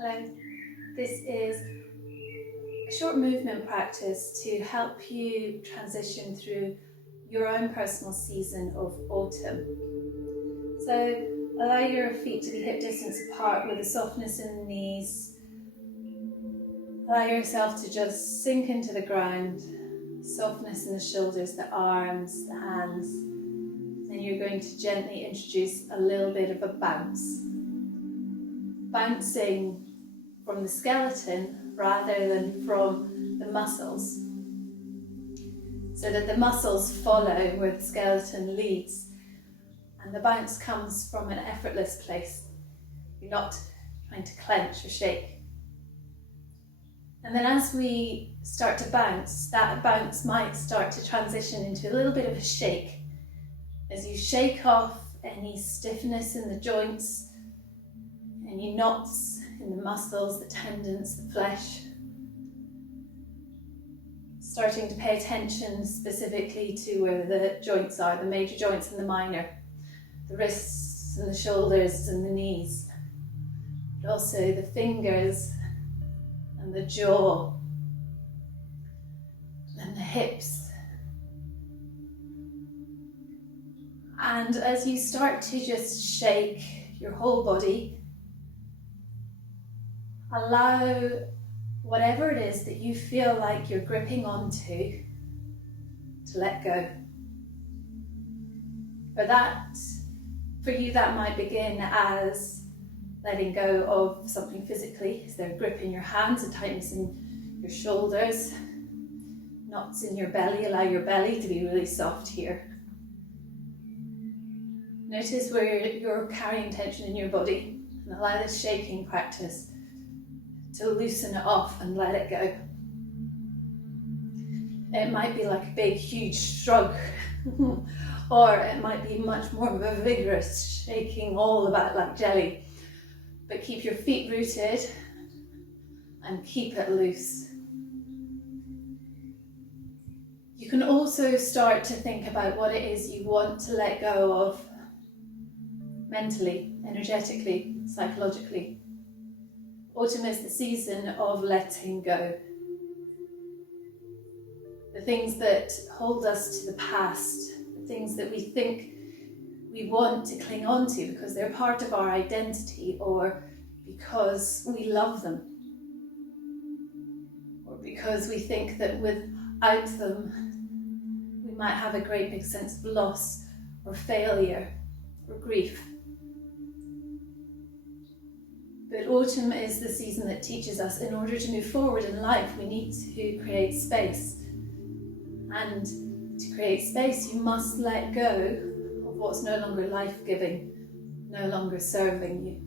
Hello, this is a short movement practice to help you transition through your own personal season of autumn. So allow your feet to be hip distance apart with a softness in the knees. Allow yourself to just sink into the ground, softness in the shoulders, the arms, the hands. Then you're going to gently introduce a little bit of a bounce. Bouncing from the skeleton rather than from the muscles, so that the muscles follow where the skeleton leads and the bounce comes from an effortless place. You're not trying to clench or shake. And then as we start to bounce, that bounce might start to transition into a little bit of a shake as you shake off any stiffness in the joints, any knots in the muscles, the tendons, the flesh. Starting to pay attention specifically to where the joints are, the major joints and the minor, the wrists and the shoulders and the knees, but also the fingers and the jaw and the hips. And as you start to just shake your whole body, allow whatever it is that you feel like you're gripping onto to let go. For you, that might begin as letting go of something physically. Is there a grip in your hands, a tightness in your shoulders, knots in your belly? Allow your belly to be really soft here. Notice where you're carrying tension in your body and allow this shaking practice to loosen it off and let it go. It might be like a big, huge shrug, or it might be much more of a vigorous shaking all about like jelly. But keep your feet rooted and keep it loose. You can also start to think about what it is you want to let go of mentally, energetically, psychologically. Autumn is the season of letting go. The things that hold us to the past, the things that we think we want to cling on to because they're part of our identity or because we love them, or because we think that without them we might have a great big sense of loss or failure or grief. But autumn is the season that teaches us in order to move forward in life, we need to create space. And to create space, you must let go of what's no longer life-giving, no longer serving you.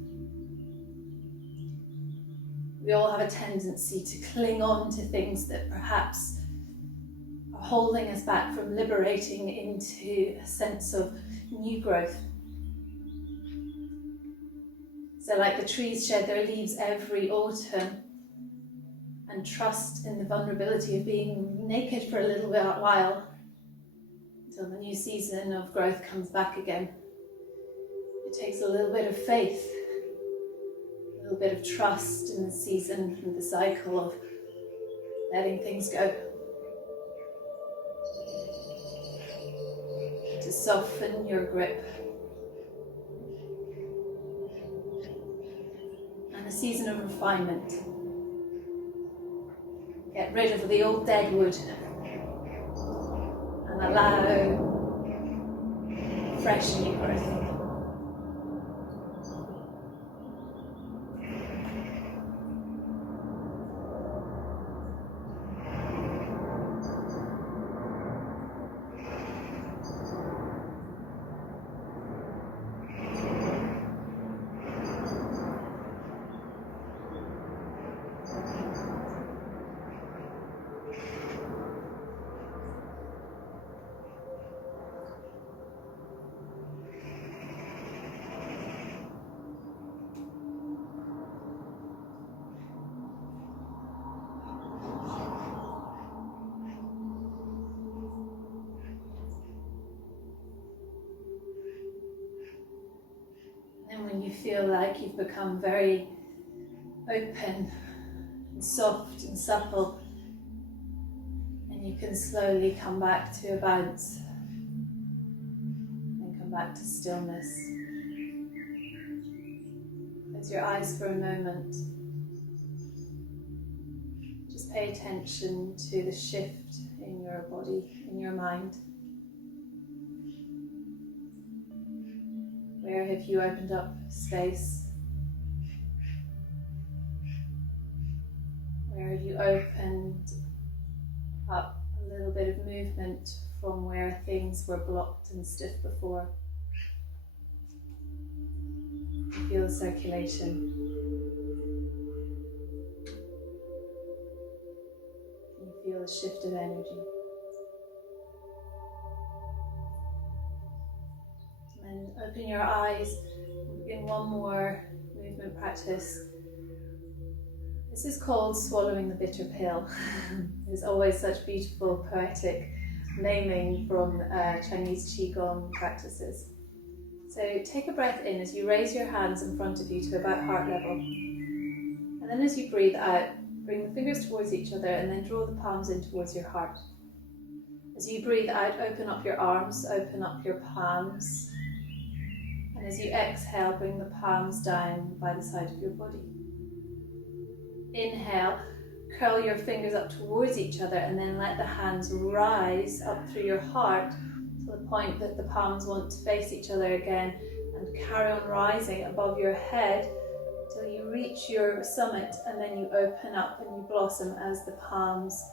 We all have a tendency to cling on to things that perhaps are holding us back from liberating into a sense of new growth. So like the trees shed their leaves every autumn and trust in the vulnerability of being naked for a little while until the new season of growth comes back again. It takes a little bit of faith, a little bit of trust in the season and the cycle of letting things go. To soften your grip. And a season of refinement. Get rid of the old dead wood and allow fresh new growth. And when you feel like you've become very open and soft and supple, and you can slowly come back to a bounce and come back to stillness. Close your eyes for a moment. Just pay attention to the shift in your body, in your mind. Where have you opened up space? Where have you opened up a little bit of movement from where things were blocked and stiff before? Feel the circulation. Can you feel the shift of energy? And open your eyes. We'll begin one more movement practice. This is called swallowing the bitter pill. There's always such beautiful poetic naming from Chinese Qi Gong practices. So take a breath in as you raise your hands in front of you to about heart level. And then as you breathe out, bring the fingers towards each other and then draw the palms in towards your heart. As you breathe out, open up your arms, open up your palms. And as you exhale, bring the palms down by the side of your body. Inhale, curl your fingers up towards each other and then let the hands rise up through your heart to the point that the palms want to face each other again, and carry on rising above your head till you reach your summit, and then you open up and you blossom as the palms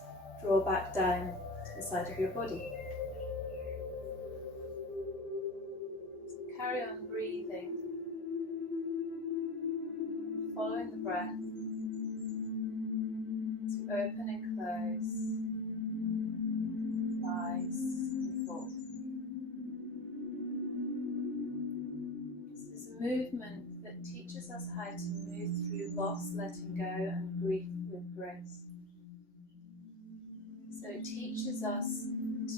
draw back down to the side of your body. So carry on breathing, following the breath as you open and close, rise and fall. This is a movement that teaches us how to move through loss, letting go, and grief with grace. So it teaches us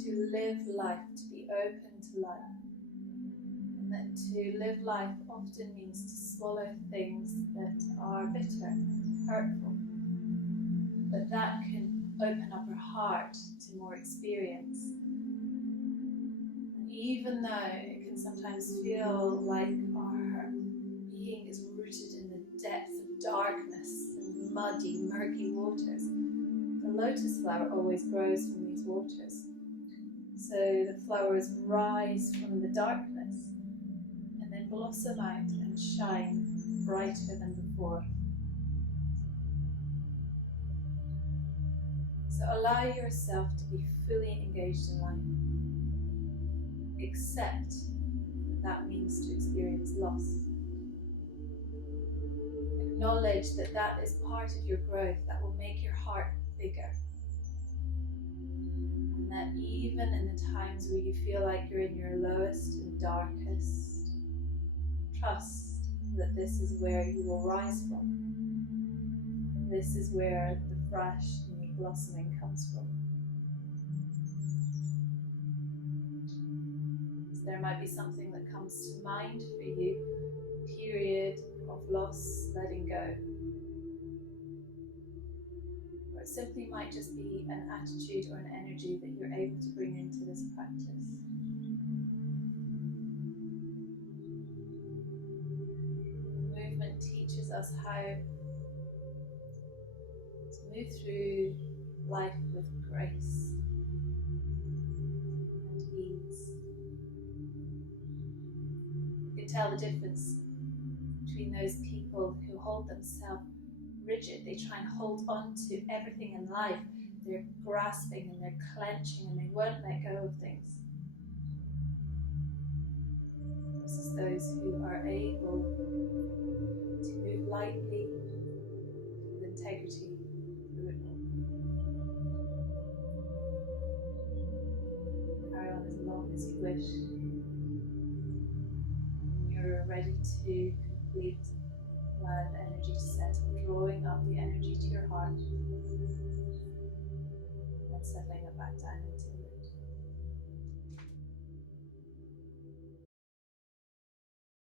to live life, to be open to life. And that to live life often means to swallow things that are bitter, hurtful. But that can open up our heart to more experience. And even though it can sometimes feel like our being is rooted in the depths of darkness and muddy, murky waters, the lotus flower always grows from these waters. So the flowers rise from the darkness and then blossom out and shine brighter than before. So allow yourself to be fully engaged in life. Accept that that means to experience loss. Acknowledge that that is part of your growth that will make your heart bigger. And that even in the times where you feel like you're in your lowest and darkest, trust that this is where you will rise from. This is where the fresh new blossoming comes from. So there might be something that comes to mind for you, a period of loss, letting go. Or it simply might just be an attitude or an energy that you're able to bring into this practice. The movement teaches us how to move through life with grace and ease. You can tell the difference between those people who hold themselves rigid. They try and hold on to everything in life. They're grasping and they're clenching and they won't let go of things. Versus those who are able to move lightly with integrity through it all. Carry on as long as you wish. When you're ready to complete, allow the energy to settle, drawing up the energy to your heart and settling it back down into